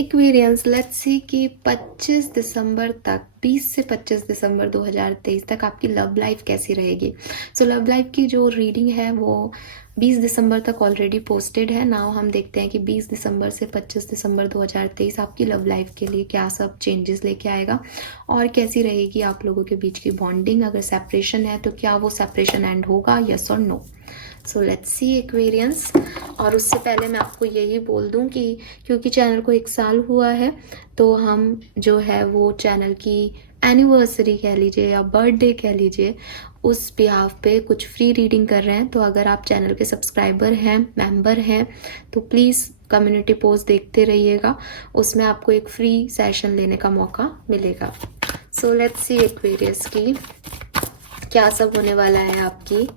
Aquarians, let's see कि 25 दिसंबर तक, 20 से 25 दिसंबर 2023 तक आपकी लव लाइफ कैसी रहेगी। सो लव लाइफ की जो रीडिंग है वो 20 दिसंबर तक ऑलरेडी पोस्टेड है। नाउ हम देखते हैं कि 20 दिसंबर से 25 दिसंबर 2023 आपकी लव लाइफ के लिए क्या सब चेंजेस लेके आएगा और कैसी रहेगी आप लोगों के बीच की बॉन्डिंग। अगर सेपरेशन है तो क्या वो सेपरेशन एंड होगा, यस और no. So let's see Aquarians. और उससे पहले मैं आपको यही बोल दूं कि क्योंकि चैनल को 1 साल हुआ है तो हम जो है वो चैनल की एनिवर्सरी कह लीजिए या बर्थडे कह लीजिए, उस बिहाफ पे कुछ फ्री रीडिंग कर रहे हैं। तो अगर आप चैनल के सब्सक्राइबर हैं, मेंबर हैं, तो प्लीज़ कम्युनिटी पोस्ट देखते रहिएगा, उसमें आपको एक फ्री सेशन लेने का मौका मिलेगा। सो लेट्स सी एक्वेरियस की क्या सब होने वाला है आपकी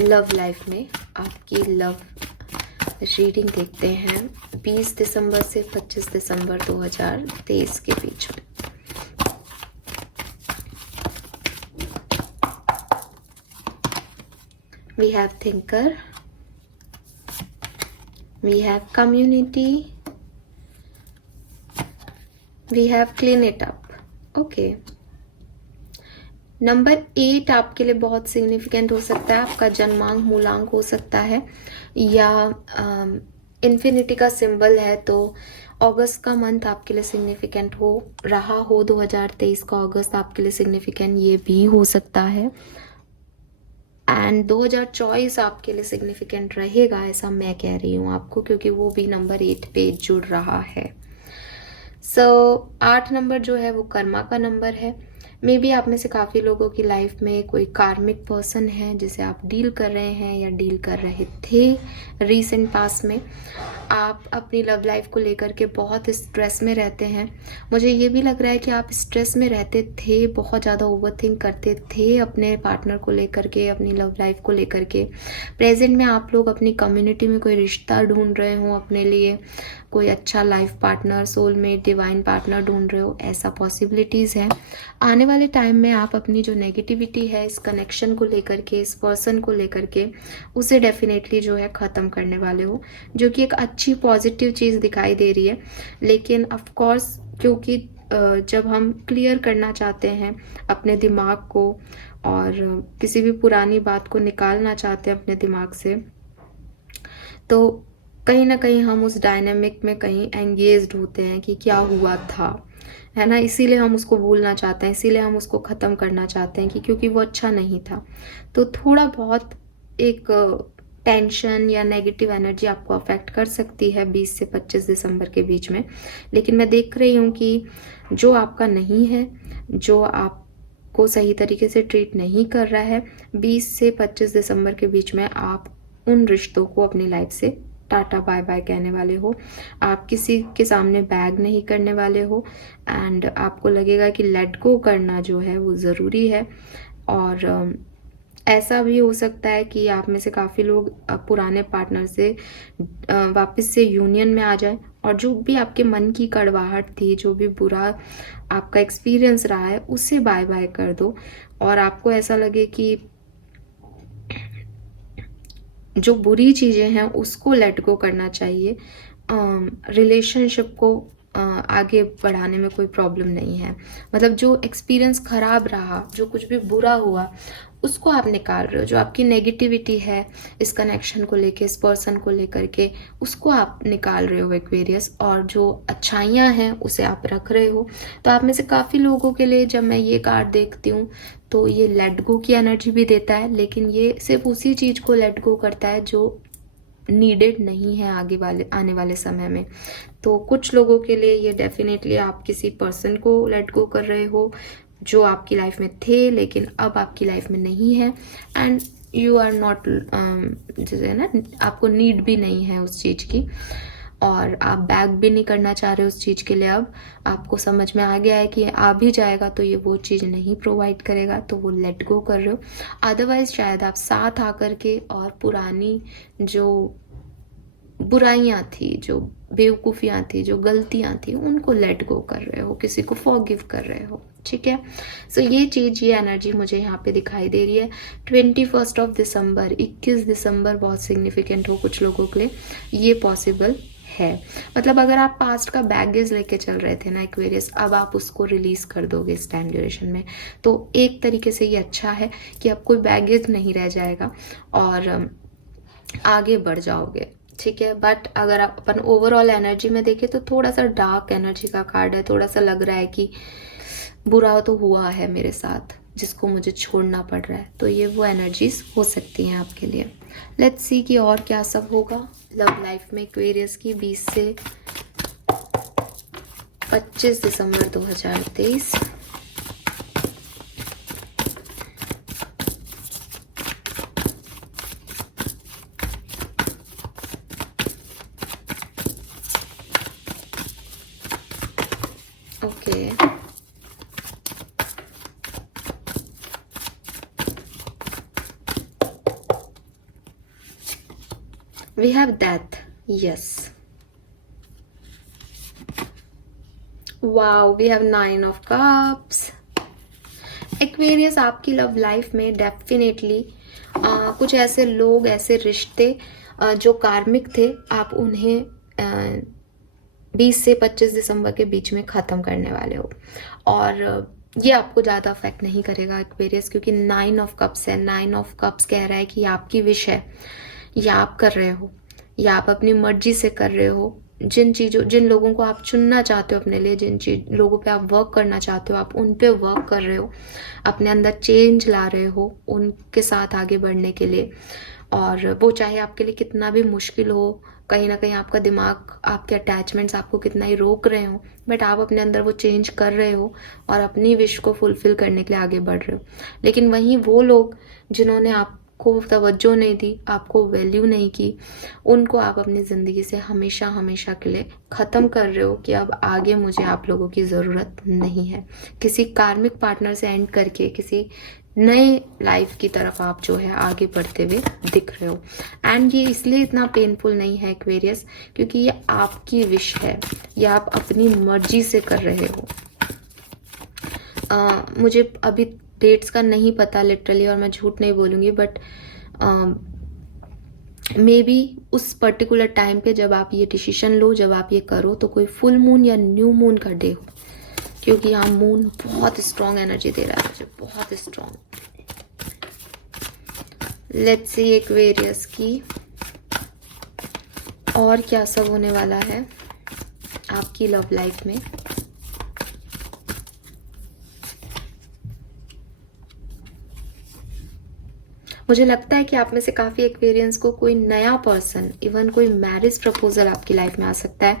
लव लाइफ में। आपकी लव रीडिंग देखते हैं 20 दिसंबर से 25 दिसंबर 2023 के बीच में। We have thinker, we have community, we have clean it up. Okay. Number 8 आपके लिए बहुत सिग्निफिकेंट हो सकता है। आपका जन्मांक मूलांक हो सकता है या इन्फिनिटी का सिंबल है, तो अगस्त का मंथ आपके लिए सिग्निफिकेंट हो रहा हो। 2023 का अगस्त आपके लिए सिग्निफिकेंट ये भी हो सकता है। एंड 2024 आपके लिए सिग्निफिकेंट रहेगा, ऐसा मैं कह रही हूँ आपको, क्योंकि वो भी नंबर 8 पे जुड़ रहा है। सो 8 नंबर जो है वो कर्मा का नंबर है। मे बी आप में से काफ़ी लोगों की लाइफ में कोई कार्मिक पर्सन है जिसे आप डील कर रहे हैं या डील कर रहे थे रीसेंट पास में। आप अपनी लव लाइफ को लेकर के बहुत स्ट्रेस में रहते हैं। मुझे ये भी लग रहा है कि आप स्ट्रेस में रहते थे, बहुत ज़्यादा ओवरथिंक करते थे अपने पार्टनर को लेकर के, अपनी लव लाइफ को लेकर के। प्रेजेंट में आप लोग अपनी कम्युनिटी में कोई रिश्ता ढूंढ रहे हो अपने लिए, कोई अच्छा life partner, soulmate, divine partner ढूंढ रहे हो, ऐसा पॉसिबिलिटीज़ है। आने वाले टाइम में आप अपनी जो नेगेटिविटी है इस कनेक्शन को लेकर के, इस पर्सन को लेकर के, उसे डेफिनेटली जो है ख़त्म करने वाले हो, जो कि एक अच्छी पॉजिटिव चीज़ दिखाई दे रही है। लेकिन ऑफ कोर्स क्योंकि जब हम क्लियर करना चाहते हैं अपने दिमाग को और किसी भी पुरानी बात को निकालना चाहते हैं अपने दिमाग से, तो कहीं ना कहीं हम उस डायनामिक में कहीं एंगेज्ड होते हैं कि क्या हुआ था, है ना। इसीलिए हम उसको भूलना चाहते हैं, इसीलिए हम उसको ख़त्म करना चाहते हैं कि क्योंकि वो अच्छा नहीं था। तो थोड़ा बहुत एक टेंशन या नेगेटिव एनर्जी आपको अफेक्ट कर सकती है 20 से 25 दिसंबर के बीच में। लेकिन मैं देख रही हूँ कि जो आपका नहीं है, जो आपको सही तरीके से ट्रीट नहीं कर रहा है, 20 से 25 दिसंबर के बीच में आप उन रिश्तों को अपनी लाइफ से टाटा बाय बाय कहने वाले हो। आप किसी के सामने बैग नहीं करने वाले हो एंड आपको लगेगा कि लेट गो करना जो है वो ज़रूरी है। और ऐसा भी हो सकता है कि आप में से काफ़ी लोग पुराने पार्टनर से वापस से यूनियन में आ जाए और जो भी आपके मन की कड़वाहट थी, जो भी बुरा आपका एक्सपीरियंस रहा है, उसे बाय बाय कर दो और आपको ऐसा लगे कि जो बुरी चीज़ें हैं उसको लेट गो करना चाहिए। रिलेशनशिप को आगे बढ़ाने में कोई प्रॉब्लम नहीं है। मतलब जो एक्सपीरियंस ख़राब रहा, जो कुछ भी बुरा हुआ, उसको आप निकाल रहे हो। जो आपकी नेगेटिविटी है इस कनेक्शन को लेके, इस पर्सन को लेकर के, उसको आप निकाल रहे हो एक्वेरियस, और जो अच्छाइयाँ हैं उसे आप रख रहे हो। तो आप में से काफ़ी लोगों के लिए जब मैं ये कार्ड देखती हूँ तो ये लेट गो की एनर्जी भी देता है, लेकिन ये सिर्फ उसी चीज़ को लेट गो करता है जो नीडेड नहीं है आने वाले समय में। तो कुछ लोगों के लिए ये डेफिनेटली आप किसी पर्सन को लेट गो कर रहे हो जो आपकी लाइफ में थे लेकिन अब आपकी लाइफ में नहीं है, एंड यू आर नॉट, जैसे है ना, आपको नीड भी नहीं है उस चीज़ की और आप बैक भी नहीं करना चाह रहे उस चीज़ के लिए। अब आपको समझ में आ गया है कि आ भी जाएगा तो ये वो चीज़ नहीं प्रोवाइड करेगा, तो वो लेट गो कर रहे हो। अदरवाइज शायद आप साथ आकर के और पुरानी जो बुराइयाँ थी, जो बेवकूफ़ियाँ थी, जो गलतियाँ थी, उनको लेट गो कर रहे हो, किसी को फॉरगिव कर रहे हो। ठीक है। सो ये चीज़, ये एनर्जी मुझे यहाँ पे दिखाई दे रही है। 21 दिसंबर 21 दिसंबर बहुत सिग्निफिकेंट हो कुछ लोगों के लिए, ये पॉसिबल है। मतलब अगर आप पास्ट का बैगेज लेके चल रहे थे ना एक्वेरियस, अब आप उसको रिलीज कर दोगे इस टाइम ड्यूरेशन में, तो एक तरीके से ये अच्छा है कि अब कोई बैगेज नहीं रह जाएगा और आगे बढ़ जाओगे, ठीक है। बट अगर आप अपन ओवरऑल एनर्जी में देखें तो थोड़ा सा डार्क एनर्जी का कार्ड है, थोड़ा सा लग रहा है कि बुरा तो हुआ है मेरे साथ जिसको मुझे छोड़ना पड़ रहा है, तो ये वो एनर्जीज हो सकती हैं आपके लिए। लेट्स सी कि और क्या सब होगा लव लाइफ में एक्वेरियस की 20 से 25 दिसंबर 2023। Okay, we have death, yes. wow, we have 9 of cups. Aquarius आपकी लव लाइफ में डेफिनेटली कुछ ऐसे लोग, ऐसे रिश्ते जो कार्मिक थे, आप उन्हें 20 से 25 दिसंबर के बीच में ख़त्म करने वाले हो। और ये आपको ज़्यादा अफेक्ट नहीं करेगा एक्वेरियस, क्योंकि 9 ऑफ कप्स है। 9 ऑफ कप्स कह रहा है कि आपकी विश है, या आप कर रहे हो, या आप अपनी मर्जी से कर रहे हो। जिन लोगों को आप चुनना चाहते हो अपने लिए, जिन लोगों पे आप वर्क करना चाहते हो, आप उन पे वर्क कर रहे हो, अपने अंदर चेंज ला रहे हो उनके साथ आगे बढ़ने के लिए। और वो चाहे आपके लिए कितना भी मुश्किल हो, कहीं ना कहीं आपका दिमाग, आपके अटैचमेंट्स आपको कितना ही रोक रहे हो, बट आप अपने अंदर वो चेंज कर रहे हो और अपनी विश को फुलफिल करने के लिए आगे बढ़ रहे हो। लेकिन वहीं वो लोग जिन्होंने आपको तवज्जो नहीं दी, आपको वैल्यू नहीं की, उनको आप अपनी ज़िंदगी से हमेशा हमेशा के लिए ख़त्म कर रहे हो कि अब आगे मुझे आप लोगों की ज़रूरत नहीं है। किसी कार्मिक पार्टनर से एंड करके किसी नए लाइफ की तरफ आप जो है आगे बढ़ते हुए दिख रहे हो। एंड ये इसलिए इतना पेनफुल नहीं है एक्वेरियस, क्योंकि ये आपकी विश है, ये आप अपनी मर्जी से कर रहे हो। मुझे अभी डेट्स का नहीं पता लिटरली, और मैं झूठ नहीं बोलूँगी, बट मे बी उस पर्टिकुलर टाइम पे जब आप ये डिसीजन लो, जब आप ये करो, तो कोई फुल मून या न्यू मून का डे हो, क्योंकि यहाँ मून बहुत स्ट्रॉन्ग एनर्जी दे रहा है मुझे, बहुत स्ट्रॉन्ग। लेट्स सी एक्वेरियस की और क्या सब होने वाला है आपकी लव लाइफ में। मुझे लगता है कि आप में से काफ़ी एक्वेरियंस को कोई नया पर्सन, इवन कोई मैरिज प्रपोजल आपकी लाइफ में आ सकता है।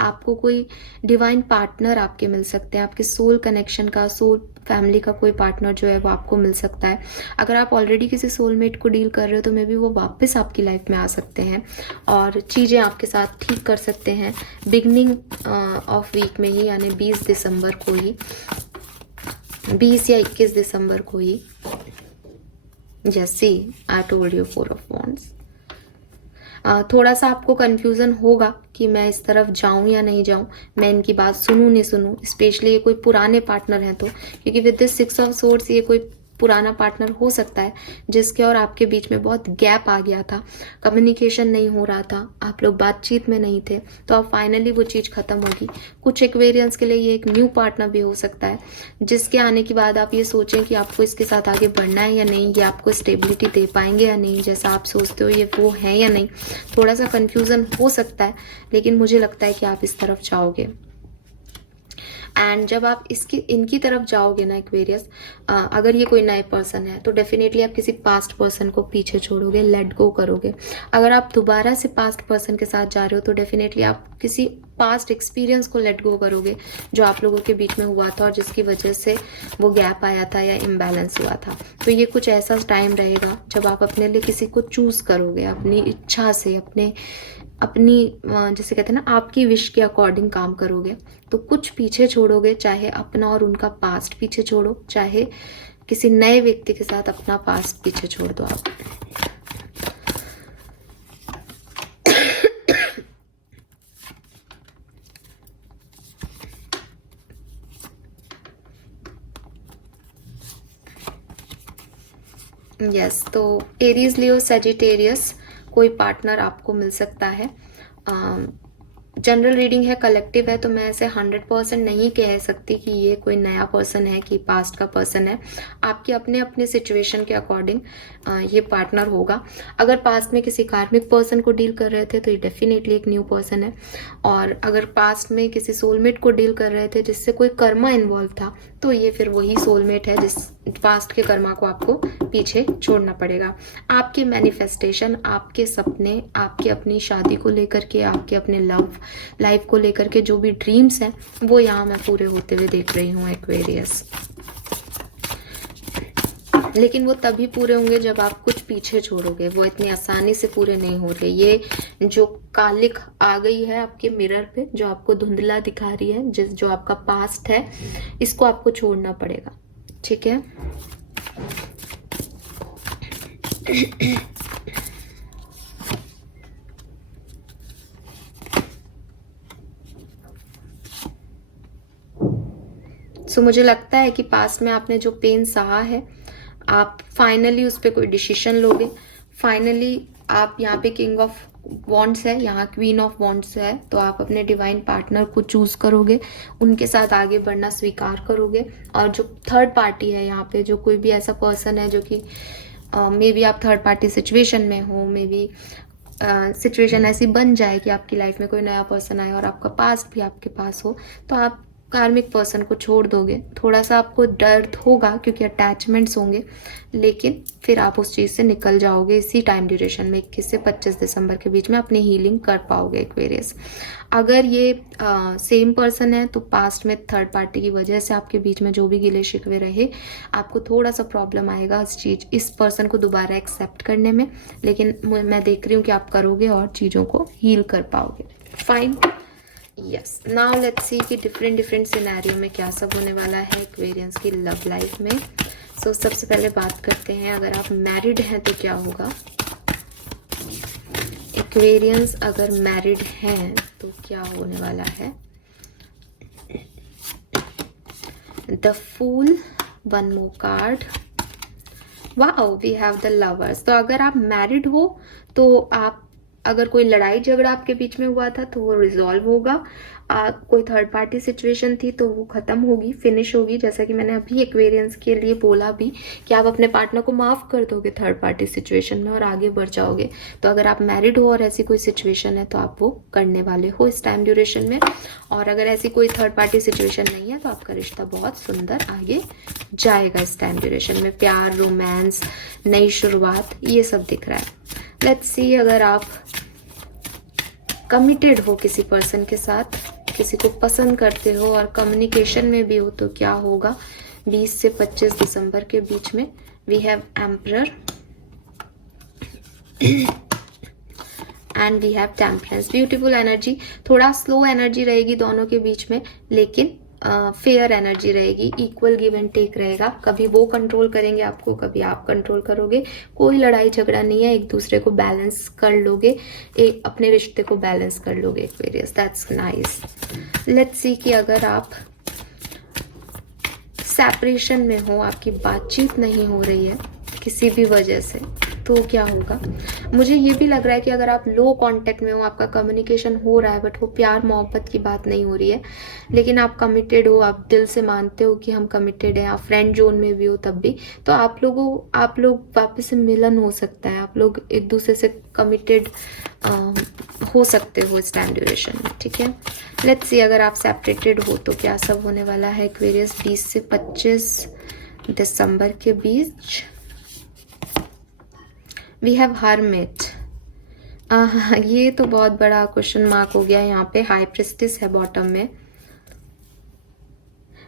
आपको कोई डिवाइन पार्टनर आपके मिल सकते हैं, आपके सोल कनेक्शन का, सोल फैमिली का कोई पार्टनर जो है वो आपको मिल सकता है। अगर आप ऑलरेडी किसी सोलमेट को डील कर रहे हो तो मे बी वो वापस आपकी लाइफ में आ सकते हैं और चीज़ें आपके साथ ठीक कर सकते हैं बिगनिंग ऑफ वीक में ही, यानी 20 दिसंबर को ही, 20 या 21 दिसंबर को ही। जैसे I told you 4 of wands. थोड़ा सा आपको कंफ्यूजन होगा कि मैं इस तरफ जाऊं या नहीं जाऊं, मैं इनकी बात सुनूं नहीं सुनूं, स्पेशली ये कोई पुराने पार्टनर हैं तो, क्योंकि विद दिस 6 ऑफ सोर्ड्स ये कोई पुराना पार्टनर हो सकता है जिसके और आपके बीच में बहुत गैप आ गया था, कम्युनिकेशन नहीं हो रहा था, आप लोग बातचीत में नहीं थे, तो अब फाइनली वो चीज़ खत्म होगी। कुछ एक्वेरियंस के लिए ये एक न्यू पार्टनर भी हो सकता है जिसके आने के बाद आप ये सोचें कि आपको इसके साथ आगे बढ़ना है या नहीं, ये आपको स्टेबिलिटी दे पाएंगे या नहीं, जैसा आप सोचते हो ये वो है या नहीं। थोड़ा सा कन्फ्यूज़न हो सकता है, लेकिन मुझे लगता है कि आप इस तरफ जाओगे। एंड जब आप इनकी तरफ जाओगे ना एक्वेरियस, अगर ये कोई नए पर्सन है तो डेफिनेटली आप किसी पास्ट पर्सन को पीछे छोड़ोगे, लेट गो करोगे। अगर आप दोबारा से पास्ट पर्सन के साथ जा रहे हो तो डेफिनेटली आप किसी पास्ट एक्सपीरियंस को लेट गो करोगे जो आप लोगों के बीच में हुआ था और जिसकी वजह से वो गैप आया था या इम्बैलेंस हुआ था। तो ये कुछ ऐसा टाइम रहेगा जब आप अपने लिए किसी को चूज करोगे अपनी इच्छा से, अपनी जैसे कहते हैं ना, आपकी विश के अकॉर्डिंग काम करोगे। तो कुछ पीछे छोड़ोगे, चाहे अपना और उनका पास्ट पीछे छोड़ो, चाहे किसी नए व्यक्ति के साथ अपना पास्ट पीछे छोड़ दो आप। यस, तो एरीज, लियो, सेजिटेरियस कोई पार्टनर आपको मिल सकता है। जनरल रीडिंग है, कलेक्टिव है, तो मैं ऐसे 100% नहीं कह सकती कि ये कोई नया पर्सन है कि पास्ट का पर्सन है। आपके अपने अपने सिचुएशन के अकॉर्डिंग ये पार्टनर होगा। अगर पास्ट में किसी कार्मिक पर्सन को डील कर रहे थे तो ये डेफिनेटली एक न्यू पर्सन है, और अगर पास्ट में किसी सोलमेट को डील कर रहे थे जिससे कोई कर्मा इन्वॉल्व था तो ये फिर वही सोलमेट है जिस पास्ट के कर्मा को आपको पीछे छोड़ना पड़ेगा। आपके मैनिफेस्टेशन, आपके सपने, आपके अपनी शादी को लेकर के, आपके अपने लव लाइफ को लेकर के जो भी ड्रीम्स हैं वो यहाँ मैं पूरे होते हुए देख रही हूँ एक्वेरियस। लेकिन वो तभी पूरे होंगे जब आप कुछ पीछे छोड़ोगे, वो इतनी आसानी से पूरे नहीं हो रहे। ये जो कालिक आ गई है आपके मिरर पे, जो आपको धुंधला दिखा रही है, जो आपका पास्ट है, इसको आपको छोड़ना पड़ेगा, ठीक है। सो मुझे लगता है कि पास्ट में आपने जो पेन सहा है, आप फाइनली उस पर कोई डिसीजन लोगे। फाइनली आप यहाँ पे किंग ऑफ वॉन्ड्स है, यहाँ क्वीन ऑफ वॉन्ड्स है, तो आप अपने डिवाइन पार्टनर को चूज करोगे, उनके साथ आगे बढ़ना स्वीकार करोगे। और जो थर्ड पार्टी है यहाँ पे, जो कोई भी ऐसा पर्सन है जो कि मे बी आप थर्ड पार्टी सिचुएशन में हो, मे बी सिचुएशन ऐसी बन जाए कि आपकी लाइफ में कोई नया पर्सन आए और आपका पास्ट भी आपके पास हो, तो आप कार्मिक पर्सन को छोड़ दोगे। थोड़ा सा आपको दर्द होगा क्योंकि अटैचमेंट्स होंगे, लेकिन फिर आप उस चीज़ से निकल जाओगे। इसी टाइम ड्यूरेशन में 21 से 25 दिसंबर के बीच में अपनी हीलिंग कर पाओगे एक्वेरियस। अगर ये सेम पर्सन है तो पास्ट में थर्ड पार्टी की वजह से आपके बीच में जो भी गिले शिकवे रहे, आपको थोड़ा सा प्रॉब्लम आएगा इस पर्सन को दोबारा एक्सेप्ट करने में, लेकिन मैं देख रही हूँ कि आप करोगे और चीज़ों को हील कर पाओगे। Fine, yes. Now let's see कि डिफरेंट सिनेरियो में क्या सब होने वाला है एक्वेरियंस की लव लाइफ में। सो सबसे पहले बात करते हैं, अगर आप मैरिड हैं तो क्या होगा। एक्वेरियंस अगर मैरिड हैं तो क्या होने वाला है। The fool, one more card, wow, we have the lovers. तो अगर आप मैरिड हो तो आप, अगर कोई लड़ाई झगड़ा आपके बीच में हुआ था तो वो रिजॉल्व होगा। कोई थर्ड पार्टी सिचुएशन थी तो वो खत्म होगी, फिनिश होगी। जैसा कि मैंने अभी एक्वेरियंस के लिए बोला भी कि आप अपने पार्टनर को माफ कर दोगे थर्ड पार्टी सिचुएशन में और आगे बढ़ जाओगे। तो अगर आप मैरिड हो और ऐसी कोई सिचुएशन है तो आप वो करने वाले हो इस टाइम ड्यूरेशन में। और अगर ऐसी कोई थर्ड पार्टी सिचुएशन नहीं है तो आपका रिश्ता बहुत सुंदर आगे जाएगा इस टाइम ड्यूरेशन में। प्यार, रोमांस, नई शुरुआत, ये सब दिख रहा है। लेट्स सी अगर आप कमिटेड हो किसी पर्सन के साथ, किसी को पसंद करते हो और कम्युनिकेशन में भी हो तो क्या होगा 20 से 25 दिसंबर के बीच में। We have emperor and we have temperance. Beautiful energy, थोड़ा स्लो एनर्जी रहेगी दोनों के बीच में, लेकिन फेयर एनर्जी रहेगी, इक्वल गिव एंड टेक रहेगा। कभी वो कंट्रोल करेंगे आपको, कभी आप कंट्रोल करोगे। कोई लड़ाई झगड़ा नहीं है, एक दूसरे को बैलेंस कर लोगे, एक अपने रिश्ते को बैलेंस कर लोगे Aquarius. That's nice. Let's see कि अगर आप सेपरेशन में हो, आपकी बातचीत नहीं हो रही है किसी भी वजह से, तो क्या होगा। मुझे ये भी लग रहा है कि अगर आप लो कांटेक्ट में हो, आपका कम्युनिकेशन हो रहा है बट वो प्यार मोहब्बत की बात नहीं हो रही है, लेकिन आप कमिटेड हो, आप दिल से मानते हो कि हम कमिटेड हैं, आप फ्रेंड जोन में भी हो तब भी, तो आप लोग वापस से मिलन हो सकता है, आप लोग एक दूसरे से कमिटेड हो सकते हो इस टाइम ड्यूरेशन में, ठीक है। लेट्स सी अगर आप सेपरेटेड हो तो क्या सब होने वाला है एक्वेरियस 20 से 25 दिसंबर के बीच। We have hermit. ये तो बहुत बड़ा क्वेश्चन मार्क हो गया यहाँ पे। हाई प्रिस्टिस है बॉटम में।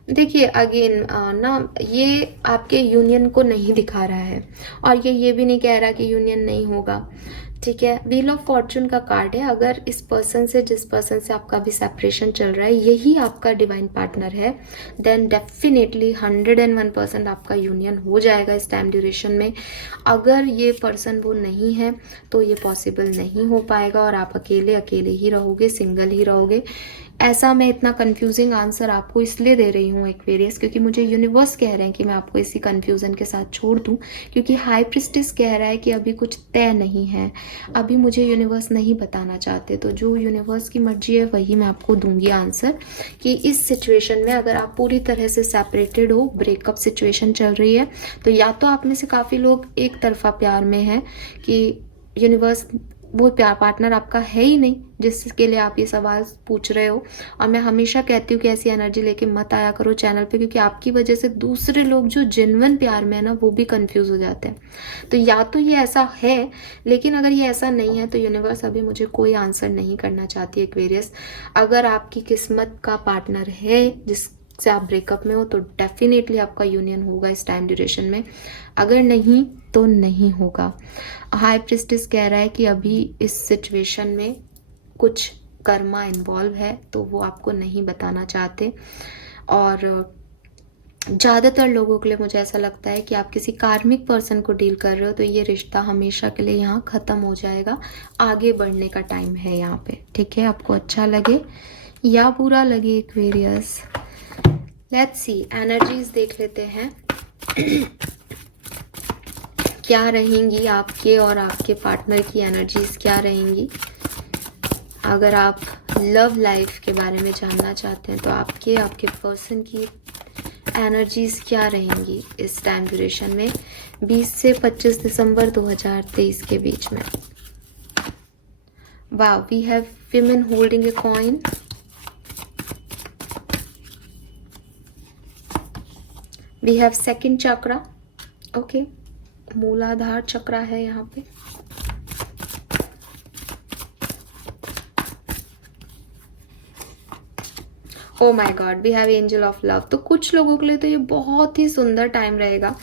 देखिए अगेन ना, ये आपके यूनियन को नहीं दिखा रहा है और ये भी नहीं कह रहा कि यूनियन नहीं होगा, ठीक है। व्हील ऑफ फॉर्चून का कार्ड है। अगर इस पर्सन से, जिस पर्सन से आपका भी सेपरेशन चल रहा है, यही आपका डिवाइन पार्टनर है, देन डेफिनेटली 101% आपका यूनियन हो जाएगा इस टाइम ड्यूरेशन में। अगर ये पर्सन वो नहीं है तो ये पॉसिबल नहीं हो पाएगा और आप अकेले ही रहोगे, सिंगल ही रहोगे। ऐसा मैं इतना कंफ्यूजिंग आंसर आपको इसलिए दे रही हूँ एक्वेरियस, क्योंकि मुझे यूनिवर्स कह रहे हैं कि मैं आपको इसी कंफ्यूजन के साथ छोड़ दूँ, क्योंकि हाई प्रिस्टिस कह रहा है कि अभी कुछ तय नहीं है, अभी मुझे यूनिवर्स नहीं बताना चाहते। तो जो यूनिवर्स की मर्जी है वही मैं आपको दूंगी आंसर, कि इस सिचुएशन में अगर आप पूरी तरह से सेपरेटेड हो, ब्रेकअप सिचुएशन चल रही है, तो या तो आप में से काफ़ी लोग एक तरफा प्यार में हैं कि यूनिवर्स वो प्यार पार्टनर आपका है ही नहीं जिसके लिए आप ये सवाल पूछ रहे हो। और मैं हमेशा कहती हूँ कि ऐसी एनर्जी लेके मत आया करो चैनल पे, क्योंकि आपकी वजह से दूसरे लोग जो जेन्युइन प्यार में है ना, वो भी कंफ्यूज हो जाते हैं। तो या तो ये ऐसा है, लेकिन अगर ये ऐसा नहीं है तो यूनिवर्स अभी मुझे कोई आंसर नहीं करना चाहती एक्वेरियस। अगर आपकी किस्मत का पार्टनर है जिससे आप ब्रेकअप में हो, तो डेफिनेटली आपका यूनियन होगा इस टाइम ड्यूरेशन में, अगर नहीं तो नहीं होगा। हाई प्रिस्टिस कह रहा है कि अभी इस सिचुएशन में कुछ कर्मा इन्वॉल्व है, तो वो आपको नहीं बताना चाहते। और ज़्यादातर लोगों के लिए मुझे ऐसा लगता है कि आप किसी कार्मिक पर्सन को डील कर रहे हो, तो ये रिश्ता हमेशा के लिए यहाँ ख़त्म हो जाएगा, आगे बढ़ने का टाइम है यहाँ पे। ठीक है, आपको अच्छा लगे या बुरा लगे एक्वेरियस, लेट्स सी एनर्जीज देख लेते हैं क्या रहेंगी आपके और आपके पार्टनर की एनर्जीज क्या रहेंगी। अगर आप लव लाइफ के बारे में जानना चाहते हैं तो आपके पर्सन की एनर्जीज क्या रहेंगी इस टाइम ड्यूरेशन में 20 से 25 दिसंबर 2023 के बीच में। वाह, we have women holding a coin, we have second chakra, okay, Muladhara chakra है यहाँ पे। Oh my God, we have angel of love. तो कुछ लोगों के लिए तो ये बहुत ही सुंदर टाइम रहेगा,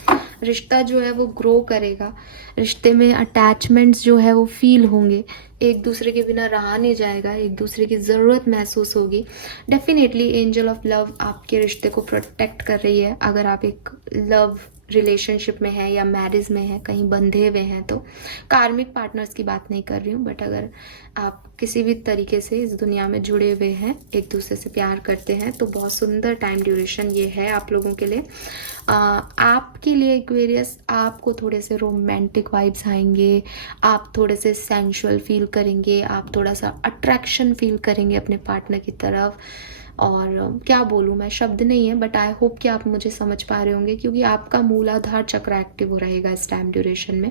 रिश्ता जो है वो ग्रो करेगा, रिश्ते में अटैचमेंट्स जो है वो फील होंगे, एक दूसरे के बिना रहा नहीं जाएगा, एक दूसरे की ज़रूरत महसूस होगी। डेफिनेटली एंजल ऑफ लव आपके रिश्ते को प्रोटेक्ट कर रही है। अगर आप एक लव रिलेशनशिप में है या मैरिज में है, कहीं बंधे हुए हैं, तो कार्मिक पार्टनर्स की बात नहीं कर रही हूँ, बट अगर आप किसी भी तरीके से इस दुनिया में जुड़े हुए हैं, एक दूसरे से प्यार करते हैं, तो बहुत सुंदर टाइम ड्यूरेशन ये है आप लोगों के लिए। आपके लिए एक्वेरियस, आपको थोड़े से रोमांटिक वाइब्स आएंगे, आप थोड़े से सेंशुअल फील करेंगे, आप थोड़ा सा अट्रैक्शन फील करेंगे अपने पार्टनर की तरफ। और क्या बोलूँ मैं, शब्द नहीं है, बट आई होप कि आप मुझे समझ पा रहे होंगे, क्योंकि आपका मूलाधार चक्र एक्टिव हो रहेगा इस टाइम ड्यूरेशन में।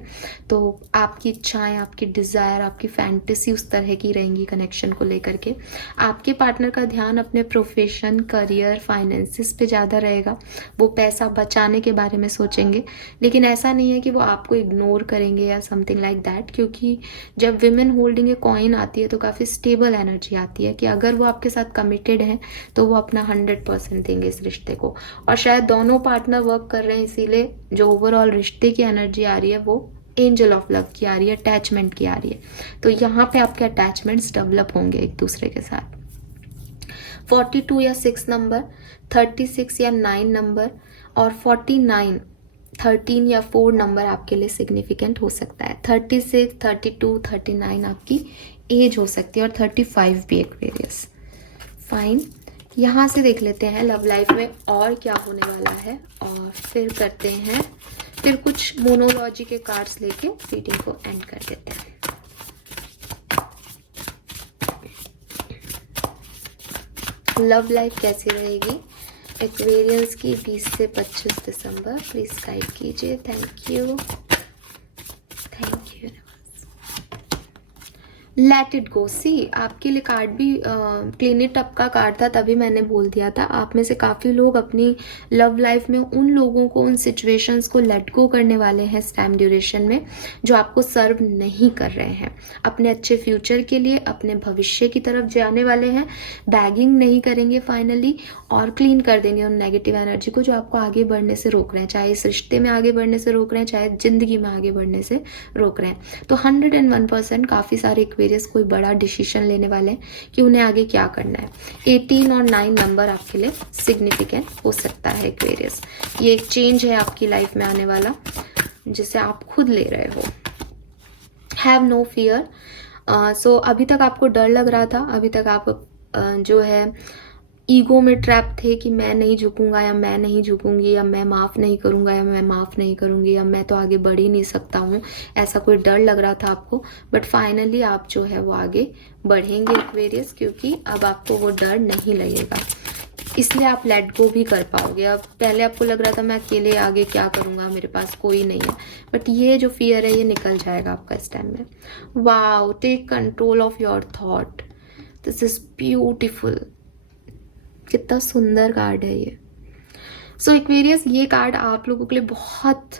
तो आपकी इच्छाएं, आपकी डिज़ायर, आपकी फैंटेसी उस तरह की रहेंगी कनेक्शन को लेकर के। आपके पार्टनर का ध्यान अपने प्रोफेशन, करियर, फाइनेंसिस पे ज़्यादा रहेगा, वो पैसा बचाने के बारे में सोचेंगे, लेकिन ऐसा नहीं है कि वो आपको इग्नोर करेंगे या समथिंग लाइक दैट, क्योंकि जब विमेन होल्डिंग ए कॉइन आती है तो काफ़ी स्टेबल एनर्जी आती है कि अगर वो आपके साथ कमिटेड है तो वो अपना 100% देंगे इस रिश्ते को। और शायद दोनों पार्टनर वर्क कर रहे हैं, इसीलिए जो ओवरऑल रिश्ते की एनर्जी आ रही है वो एंजल ऑफ लव की आ रही है, अटैचमेंट की आ रही है। तो यहाँ पे आपके अटैचमेंट्स डेवलप होंगे एक दूसरे के साथ। 42 या 6 नंबर, 36 या 9 नंबर और 49, 13 या 4 नंबर आपके लिए सिग्निफिकेंट हो सकता है। 36, 32, 39 आपकी एज हो सकती है, और 35 भी एक्वेरियस। फाइन, यहाँ से देख लेते हैं लव लाइफ में और क्या होने वाला है, और फिर करते हैं, फिर कुछ मोनोलॉजी के कार्ड्स लेके रीडिंग को एंड कर देते हैं। लव लाइफ कैसी रहेगी एक्वेरियंस की 20 से 25 दिसंबर, प्लीज गाइड कीजिए। Thank you, thank you. Let it go. See, आपके लिए कार्ड भी क्लीन इट अप का कार्ड था, तभी मैंने बोल दिया था। आप में से काफ़ी लोग अपनी लव लाइफ में उन लोगों को, उन सिचुएशंस को लेट गो करने वाले हैं इस टाइम ड्यूरेशन में जो आपको सर्व नहीं कर रहे हैं। अपने अच्छे फ्यूचर के लिए, अपने भविष्य की तरफ जाने वाले हैं, बैगिंग नहीं करेंगे फाइनली, और क्लीन कर देंगे उन नेगेटिव एनर्जी को जो आपको आगे बढ़ने से रोक रहे हैं, चाहे इस रिश्ते में आगे बढ़ने से रोक रहे हैं, चाहे जिंदगी में आगे बढ़ने से रोक रहे हैं। तो 101% काफ़ी सारे एक्वेरियस कोई बड़ा डिसीजन लेने वाले हैं कि उन्हें आगे क्या करना है। 18 और 9 नंबर आपके लिए सिग्निफिकेंट हो सकता है एक्वेरियस। ये एक चेंज है आपकी लाइफ में आने वाला, जिसे आप खुद ले रहे हो। Have no fear. सो अभी तक आपको डर लग रहा था, अभी तक आप जो है ईगो में ट्रैप थे कि मैं नहीं झुकूंगा या मैं नहीं झुकूंगी या मैं माफ़ नहीं करूंगा या मैं माफ़ नहीं करूंगी या मैं तो आगे बढ़ ही नहीं सकता हूँ, ऐसा कोई डर लग रहा था आपको। बट फाइनली आप जो है वो आगे बढ़ेंगे एक्वेरियस, क्योंकि अब आपको वो डर नहीं लगेगा, इसलिए आप लेट गो भी कर पाओगे। अब पहले आपको लग रहा था मैं अकेले आगे क्या करूंगा, मेरे पास कोई नहीं है, बट ये जो फियर है ये निकल जाएगा आपका इस टाइम में। Wow, take control of your thought, this is beautiful. कितना सुंदर कार्ड है ये। सो एक्वेरियस, ये कार्ड आप लोगों के लिए बहुत,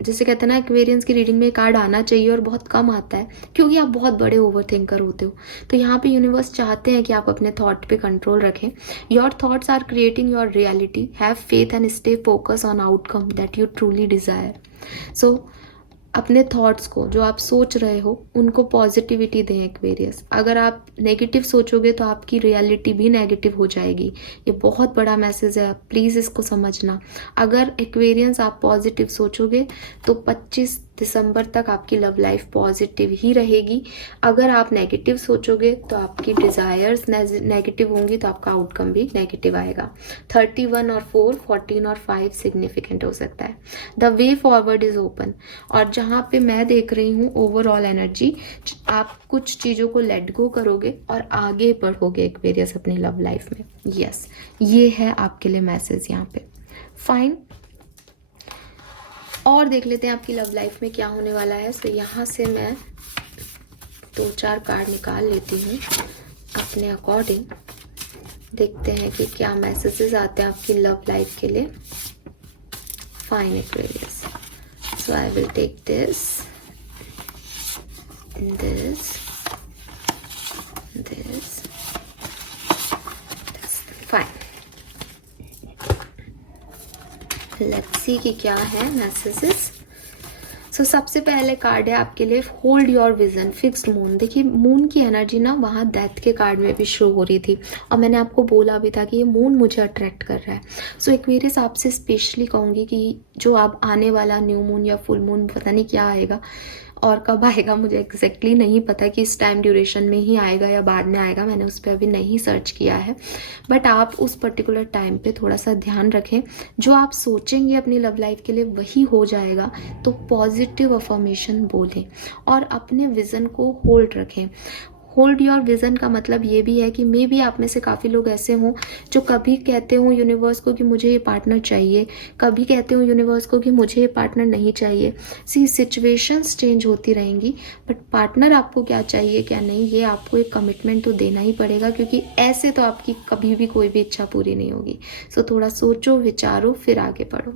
जैसे कहते हैं ना, एक्वेरियंस की रीडिंग में कार्ड आना चाहिए और बहुत कम आता है, क्योंकि आप बहुत बड़े ओवर थिंकर होते हो। तो यहाँ पे यूनिवर्स चाहते हैं कि आप अपने थॉट पे कंट्रोल रखें। Your thoughts are creating your reality, have faith and stay focus on outcome that you truly desire. So अपने थॉट्स को, जो आप सोच रहे हो, उनको पॉजिटिविटी दें एक्वेरियस। अगर आप नेगेटिव सोचोगे तो आपकी रियलिटी भी नेगेटिव हो जाएगी। ये बहुत बड़ा मैसेज है, प्लीज़ इसको समझना। अगर एक्वेरियंस आप पॉजिटिव सोचोगे तो 25 दिसंबर तक आपकी लव लाइफ पॉजिटिव ही रहेगी। अगर आप नेगेटिव सोचोगे तो आपकी डिज़ायर्स नेगेटिव होंगी, तो आपका आउटकम भी नेगेटिव आएगा। 31 और 4, 14 और 5 सिग्निफिकेंट हो सकता है। The way forward is open, और जहाँ पे मैं देख रही हूँ ओवरऑल एनर्जी, आप कुछ चीज़ों को लेट गो करोगे और आगे बढ़ोगे एक्वेरियस अपनी लव लाइफ में। यस, ये है आपके लिए मैसेज यहाँ पे। फाइन, और देख लेते हैं आपकी लव लाइफ में क्या होने वाला है। सो यहाँ से मैं 2-4 कार्ड निकाल लेती हूँ अपने अकॉर्डिंग, देखते हैं कि क्या मैसेजेस आते हैं आपकी लव लाइफ के लिए। Fine Aquarius, so I will take this, fine. Let's see कि क्या है मैसेजेस। सो सबसे पहले कार्ड है आपके लिए, hold your vision, fixed moon. देखिए, मून की एनर्जी ना वहाँ डेथ के कार्ड में भी शो हो रही थी, और मैंने आपको बोला भी था कि ये मून मुझे अट्रैक्ट कर रहा है। सो एक्वेरियस, आपसे स्पेशली कहूँगी कि जो आप आने वाला न्यू मून या फुल मून, पता नहीं क्या आएगा और कब आएगा, मुझे एग्जैक्टली नहीं पता कि इस टाइम ड्यूरेशन में ही आएगा या बाद में आएगा, मैंने उस पर अभी नहीं सर्च किया है। बट आप उस पर्टिकुलर टाइम पे थोड़ा सा ध्यान रखें। जो आप सोचेंगे अपनी लव लाइफ के लिए वही हो जाएगा। तो पॉजिटिव अफर्मेशन बोलें और अपने विज़न को होल्ड रखें। होल्ड योर विज़न का मतलब ये भी है कि मे बी आप में से काफ़ी लोग ऐसे हों जो कभी कहते हो यूनिवर्स को कि मुझे ये पार्टनर चाहिए, कभी कहते हो यूनिवर्स को कि मुझे ये पार्टनर नहीं चाहिए। सी सिचुएशंस चेंज होती रहेंगी, बट पार्टनर आपको क्या चाहिए क्या नहीं, ये आपको एक कमिटमेंट तो देना ही पड़ेगा, क्योंकि ऐसे तो आपकी कभी भी कोई भी इच्छा पूरी नहीं होगी। सो थोड़ा सोचो, विचारो, फिर आगे बढ़ो।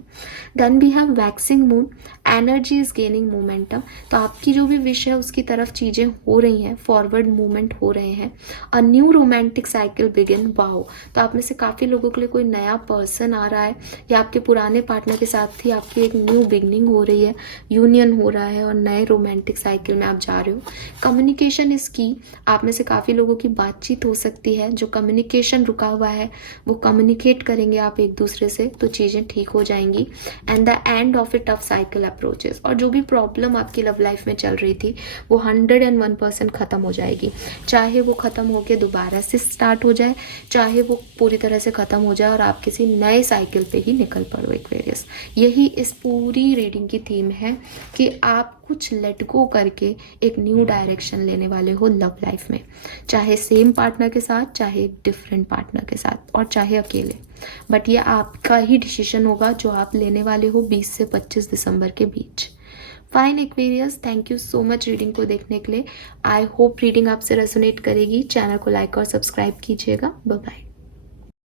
Then we have waxing moon, energy is gaining momentum. तो आपकी जो भी विश है उसकी तरफ चीज़ें हो रही हैं, फॉरवर्ड मूवमेंट हो रहे हैं। A new romantic cycle begin. Wow, तो आप में से काफ़ी लोगों के लिए कोई नया पर्सन आ रहा है, या आपके पुराने पार्टनर के साथ ही आपकी एक न्यू बिगनिंग हो रही है, यूनियन हो रहा है और नए रोमांटिक साइकिल में आप जा रहे हो। कम्युनिकेशन इज की। आप में से काफ़ी लोगों की बातचीत हो सकती है, जो कम्युनिकेशन रुका हुआ है वो कम्युनिकेट करेंगे आप एक दूसरे से, तो चीज़ें ठीक हो जाएंगी। And the end of A tough cycle approaches, और जो भी प्रॉब्लम आपकी लव लाइफ में चल रही थी वो 101% ख़त्म हो जाएगी। चाहे वो ख़त्म होके दोबारा से स्टार्ट हो जाए, चाहे वो पूरी तरह से ख़त्म हो जाए और आप किसी नए साइकिल पे ही निकल पड़ो एक्वेरियस। यही इस पूरी रीडिंग की थीम है कि आप कुछ लेट गो करके एक न्यू डायरेक्शन लेने वाले हो लव लाइफ में, चाहे सेम पार्टनर के साथ, चाहे डिफरेंट पार्टनर के साथ, और चाहे अकेले। बट ये आपका ही डिसीजन होगा जो आप लेने वाले हो 20 से 25 दिसंबर के बीच। Fine Aquarius, thank you so much reading को देखने के लिए। आई होप रीडिंग आपसे रेजोनेट करेगी। चैनल को लाइक और सब्सक्राइब कीजिएगा। Bye bye.